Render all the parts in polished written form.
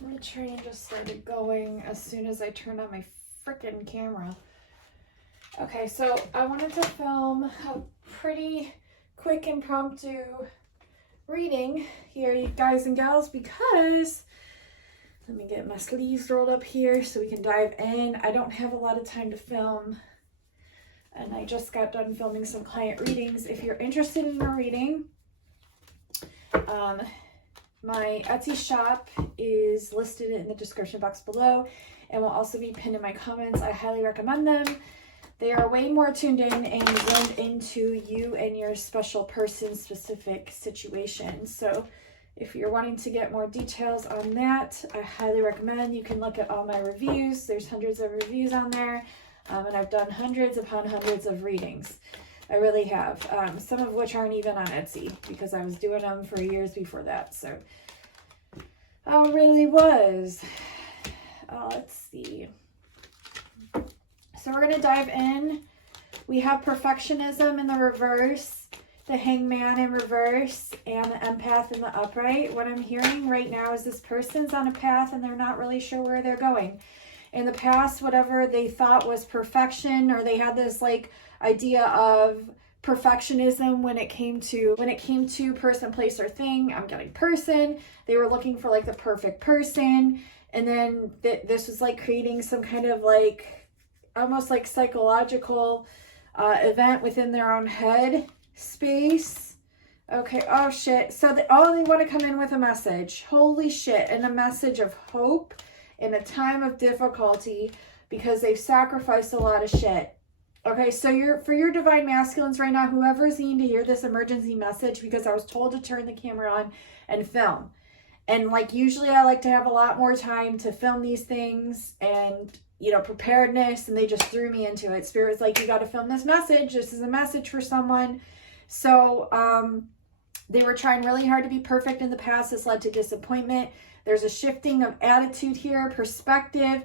I'm gonna try and just start it going as soon as I turn on my freaking camera. Okay, so I wanted to film a pretty quick impromptu reading here, you guys and gals, because let me get my sleeves rolled up here so we can dive in. I don't have a lot of time to film, and I just got done filming some client readings. If you're interested in a reading, my Etsy shop is listed in the description box below and will also be pinned in my comments. I highly recommend them. They are way more tuned in and zoned into you and your special person specific situation. So if you're wanting to get more details on that, I highly recommend. You can look at all my reviews. There's hundreds of reviews on there, and I've done hundreds upon hundreds of readings. I really have, some of which aren't even on Etsy because I was doing them for years before that. So, oh, it really was. Let's see. So we're going to dive in. We have perfectionism in the reverse, the hangman in reverse, and the empath in the upright. What I'm hearing right now is this person's on a path and they're not really sure where they're going. In the past, whatever they thought was perfection, or they had this like idea of perfectionism when it came to person, place, or thing. I'm getting person. They were looking for like the perfect person, and then this was like creating some kind of like almost like psychological event within their own head space. Okay. Oh shit. So they want to come in with a message. Holy shit. And a message of hope in a time of difficulty because they've sacrificed a lot of shit. Okay, so for your divine masculines right now, whoever's needing to hear this emergency message, because I was told to turn the camera on and film. And like usually I like to have a lot more time to film these things and, you know, preparedness, and they just threw me into it. Spirit's like, you got to film this message. This is a message for someone. So they were trying really hard to be perfect in the past. This led to disappointment. There's a shifting of attitude here, perspective,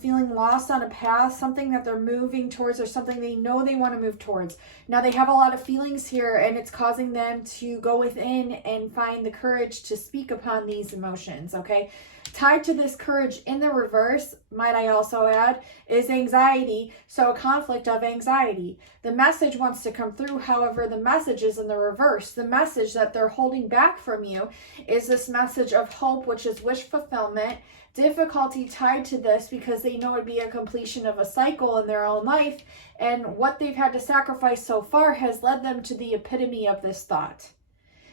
feeling lost on a path, something that they're moving towards or something they know they want to move towards. Now they have a lot of feelings here, and it's causing them to go within and find the courage to speak upon these emotions, okay? Tied to this courage in the reverse, might I also add, is anxiety. So a conflict of anxiety. The message wants to come through. However, the message is in the reverse. The message that they're holding back from you is this message of hope, which is wish fulfillment. Difficulty tied to this because they know it'd be a completion of a cycle in their own life. And what they've had to sacrifice so far has led them to the epitome of this thought.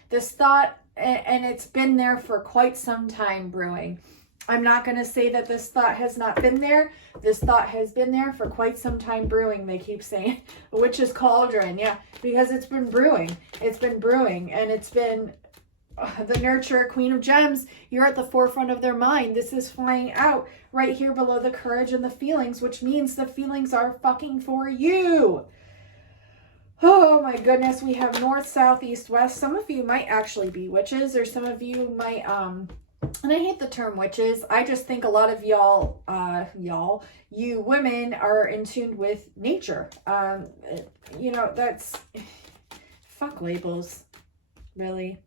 This thought, and it's been there for quite some time brewing. I'm not going to say that this thought has not been there. This thought has been there for quite some time brewing, they keep saying. Witch's cauldron, yeah, because it's been brewing. It's been brewing, and it's been the nurturer, queen of gems. You're at the forefront of their mind. This is flying out right here below the courage and the feelings, which means the feelings are fucking for you. Oh my goodness, we have north, south, east, west. Some of you might actually be witches, or some of you might, and I hate the term witches. I just think a lot of y'all, you women are in tune with nature. You know, that's, fuck labels, really.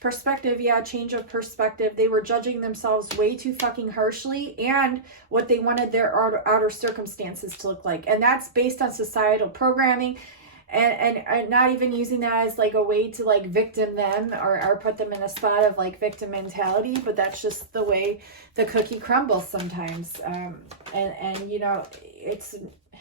Perspective, yeah, change of perspective. They were judging themselves way too fucking harshly, and what they wanted their outer circumstances to look like. And that's based on societal programming. And not even using that as like a way to like victim them or put them in a spot of like victim mentality, but that's just the way the cookie crumbles sometimes. And you know, it's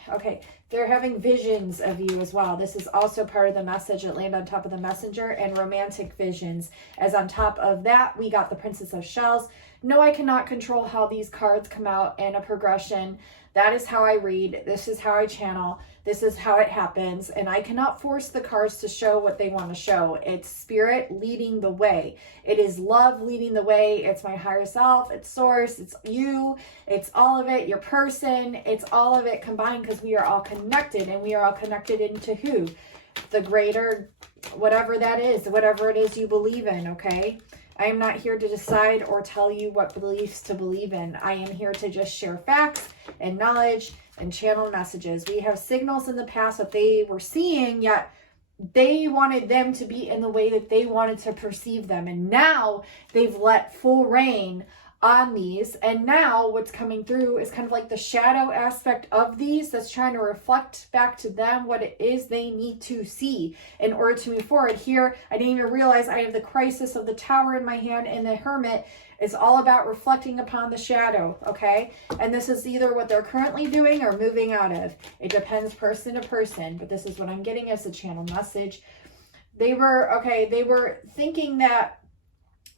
okay. They're having visions of you as well. This is also part of the message that land on top of the messenger, and romantic visions. As on top of that, we got the Princess of Shells. No, I cannot control how these cards come out in a progression. That is how I read. This is how I channel. This is how it happens. And I cannot force the cards to show what they want to show. It's spirit leading the way. It is love leading the way. It's my higher self. It's source. It's you. It's all of it. Your person. It's all of it combined, because we are all connected, and we are all connected into who? The greater, whatever that is, whatever it is you believe in, okay? I am not here to decide or tell you what beliefs to believe in. I am here to just share facts and knowledge and channel messages. We have signals in the past that they were seeing, yet they wanted them to be in the way that they wanted to perceive them. And now they've let full reign on these. And now what's coming through is kind of like the shadow aspect of these that's trying to reflect back to them what it is they need to see in order to move forward. Here, I didn't even realize I have the crisis of the Tower in my hand, and the Hermit is all about reflecting upon the shadow, okay? And this is either what they're currently doing or moving out of. It depends person to person, but this is what I'm getting as a channel message. They were thinking that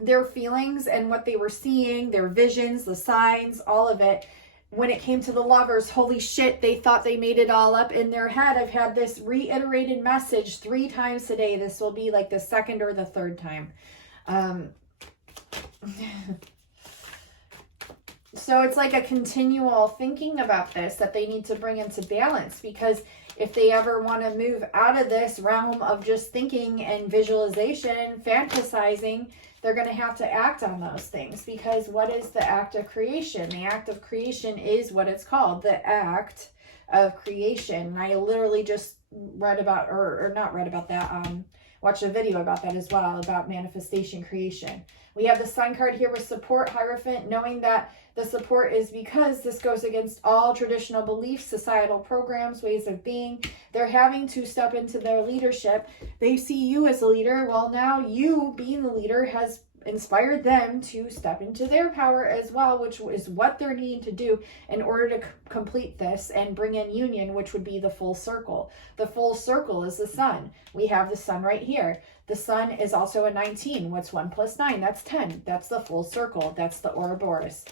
their feelings and what they were seeing, their visions, the signs, all of it, when it came to the Lovers, holy shit, they thought they made it all up in their head. I've had this reiterated message 3 times today. This will be like the second or the third time. So it's like a continual thinking about this that they need to bring into balance, because if they ever want to move out of this realm of just thinking and visualization, fantasizing, they're going to have to act on those things. Because what is the act of creation? The act of creation is what it's called, the act of creation. And I literally just read about, or not read about that, watched a video about that as well, about manifestation creation. We have the Sun card here with support, Hierophant, knowing that the support is because this goes against all traditional beliefs, societal programs, ways of being. They're having to step into their leadership. They see you as a leader. Well, now you being the leader has inspired them to step into their power as well, which is what they're needing to do in order to complete this and bring in union, which would be the full circle. The full circle is the Sun. We have the Sun right here. The Sun is also a 19. What's 1 plus 9? That's 10. That's the full circle. That's the Ouroboros.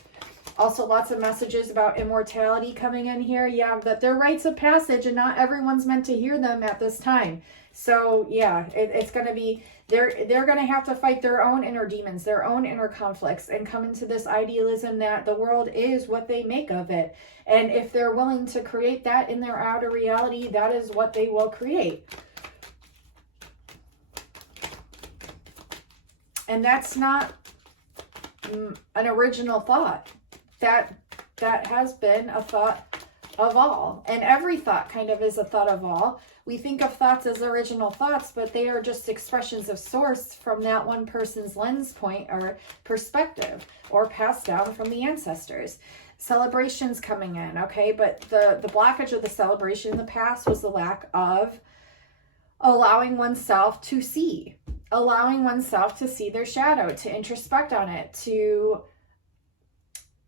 Also, lots of messages about immortality coming in here. Yeah, that they're rites of passage and not everyone's meant to hear them at this time. So yeah, it's going to be, they're going to have to fight their own inner demons, their own inner conflicts, and come into this idealism that the world is what they make of it. And if they're willing to create that in their outer reality, that is what they will create. And that's not an original thought. That has been a thought of all. And every thought kind of is a thought of all. We think of thoughts as original thoughts, but they are just expressions of source from that one person's lens point or perspective, or passed down from the ancestors. Celebrations coming in, okay? But the blockage of the celebration in the past was the lack of allowing oneself to see their shadow, to introspect on it,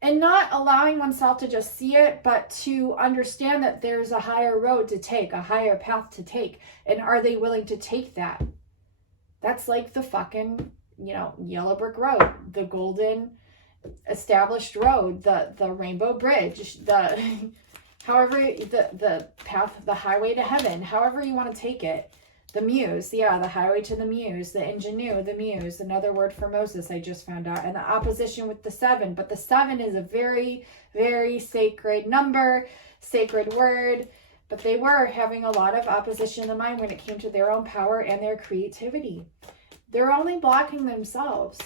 and not allowing oneself to just see it, but to understand that there's a higher road to take, a higher path to take. And are they willing to take that? That's like the fucking, yellow brick road, the golden established road, the rainbow bridge, the path, the highway to heaven, however you want to take it. The muse, the highway to the muse, the ingenue, the muse, another word for Moses I just found out, and the opposition with the 7. But the 7 is a very, very sacred number, sacred word, but they were having a lot of opposition in the mind when it came to their own power and their creativity. They're only blocking themselves.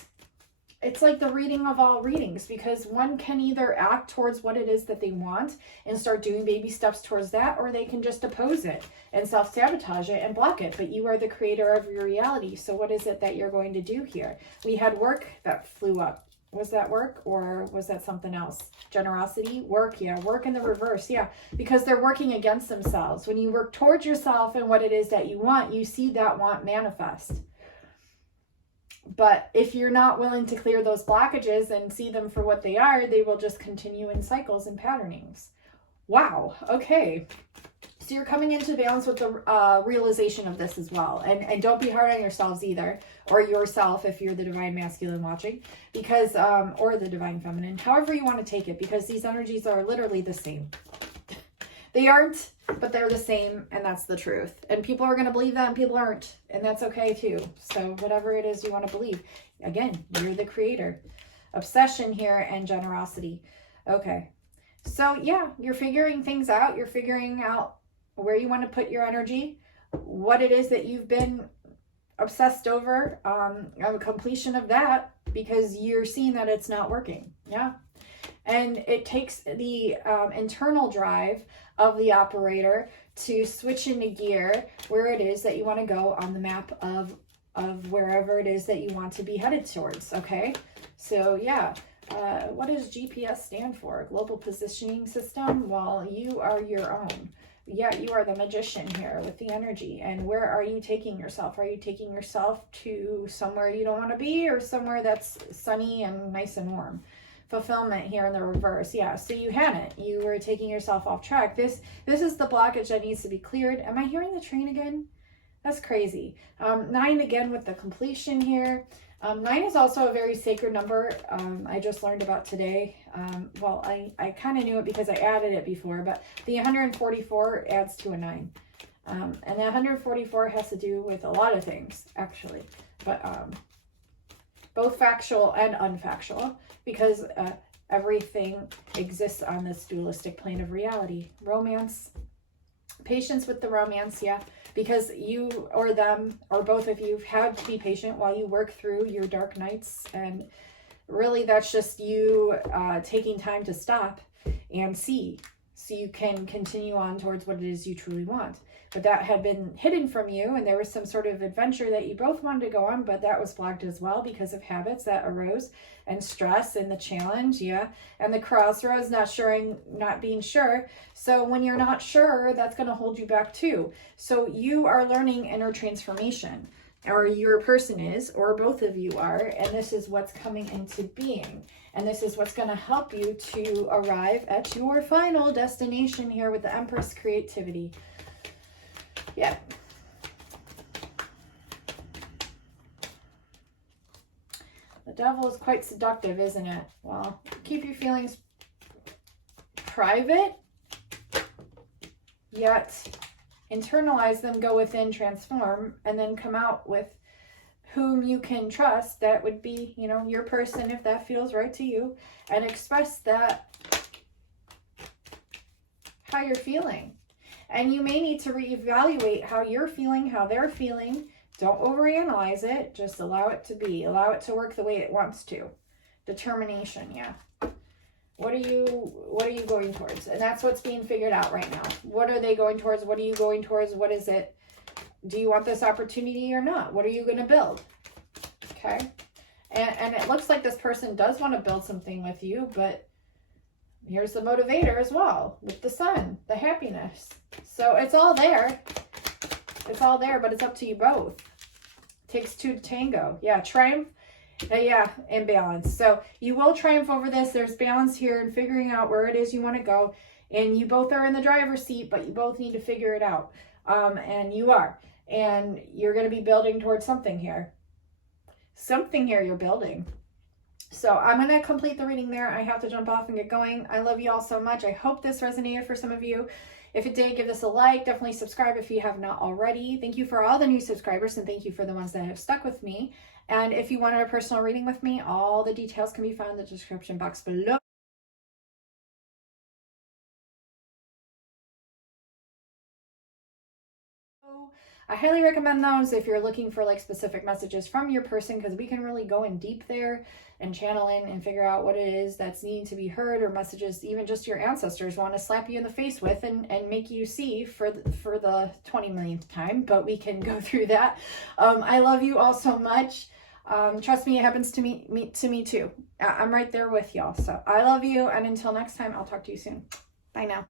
It's like the reading of all readings, because one can either act towards what it is that they want and start doing baby steps towards that, or they can just oppose it and self-sabotage it and block it. But you are the creator of your reality. So what is it that you're going to do here? We had work that flew up. Was that work, or was that something else? Generosity? Work, yeah. Work in the reverse, yeah. Because they're working against themselves. When you work towards yourself and what it is that you want, you see that want manifest. But if you're not willing to clear those blockages and see them for what they are, they will just continue in cycles and patternings. Wow. Okay. So you're coming into balance with the realization of this as well. And don't be hard on yourselves either, or yourself if you're the divine masculine watching, because, or the divine feminine, however you want to take it, because these energies are literally the same. They aren't, but they're the same, and that's the truth. And people are going to believe that, and people aren't, and that's okay too. So whatever it is you want to believe, again, you're the creator. Obsession here and generosity. Okay. So yeah, you're figuring things out. You're figuring out where you want to put your energy, what it is that you've been obsessed over, a completion of that, because you're seeing that it's not working. Yeah. And it takes the internal drive of the operator to switch into gear where it is that you want to go on the map of wherever it is that you want to be headed towards. Okay. So yeah, What does GPS stand for? Global Positioning System? Well, you are your own. Yeah, you are the magician here with the energy. And where are you taking yourself? Are you taking yourself to somewhere you don't want to be, or somewhere that's sunny and nice and warm? Fulfillment here in the reverse. Yeah, so you hadn't. You were taking yourself off track. This is the blockage that needs to be cleared. Am I hearing the train again? That's crazy. 9 again with the completion here. 9 is also a very sacred number. I just learned about today. Well, I kind of knew it because I added it before, but the 144 adds to a 9. And the 144 has to do with a lot of things, actually. But both factual and unfactual, because everything exists on this dualistic plane of reality. Romance, patience with the romance, yeah. Because you or them or both of you have had to be patient while you work through your dark nights. And really that's just you taking time to stop and see, so you can continue on towards what it is you truly want. But that had been hidden from you, and there was some sort of adventure that you both wanted to go on, but that was blocked as well because of habits that arose and stress and the challenge, yeah, and the crossroads, not being sure. So when you're not sure, that's going to hold you back too. So you are learning inner transformation, or your person is, or both of you are, and this is what's coming into being. And this is what's going to help you to arrive at your final destination here with the Empress creativity. Yeah. The devil is quite seductive, isn't it? Well, keep your feelings private, yet internalize them, go within, transform, and then come out with whom you can trust. That would be, you know, your person, if that feels right to you, and express that, how you're feeling. And you may need to reevaluate how you're feeling, how they're feeling. Don't overanalyze it. Just allow it to be. Allow it to work the way it wants to. Determination, yeah. What are you going towards? And that's what's being figured out right now. What are they going towards? What are you going towards? What is it? Do you want this opportunity or not? What are you going to build? Okay. And it looks like this person does want to build something with you, but here's the motivator as well with the sun, the happiness. So it's all there. It's all there, but it's up to you both. Takes two to tango. Yeah, triumph. Yeah, and balance. So you will triumph over this. There's balance here and figuring out where it is you want to go. And you both are in the driver's seat, but you both need to figure it out. And you are. And you're going to be building towards something here. Something here you're building. So I'm going to complete the reading there. I have to jump off and get going. I love you all so much. I hope this resonated for some of you. If it did, give this a like. Definitely subscribe if you have not already. Thank you for all the new subscribers, and thank you for the ones that have stuck with me. And if you wanted a personal reading with me, all the details can be found in the description box below. I highly recommend those if you're looking for like specific messages from your person, because we can really go in deep there and channel in and figure out what it is that's needing to be heard, or messages even just your ancestors want to slap you in the face with and make you see for the 20 millionth time. But we can go through that. I love you all so much. Trust me, it happens to me too. I'm right there with y'all. So I love you, and until next time, I'll talk to you soon. Bye now.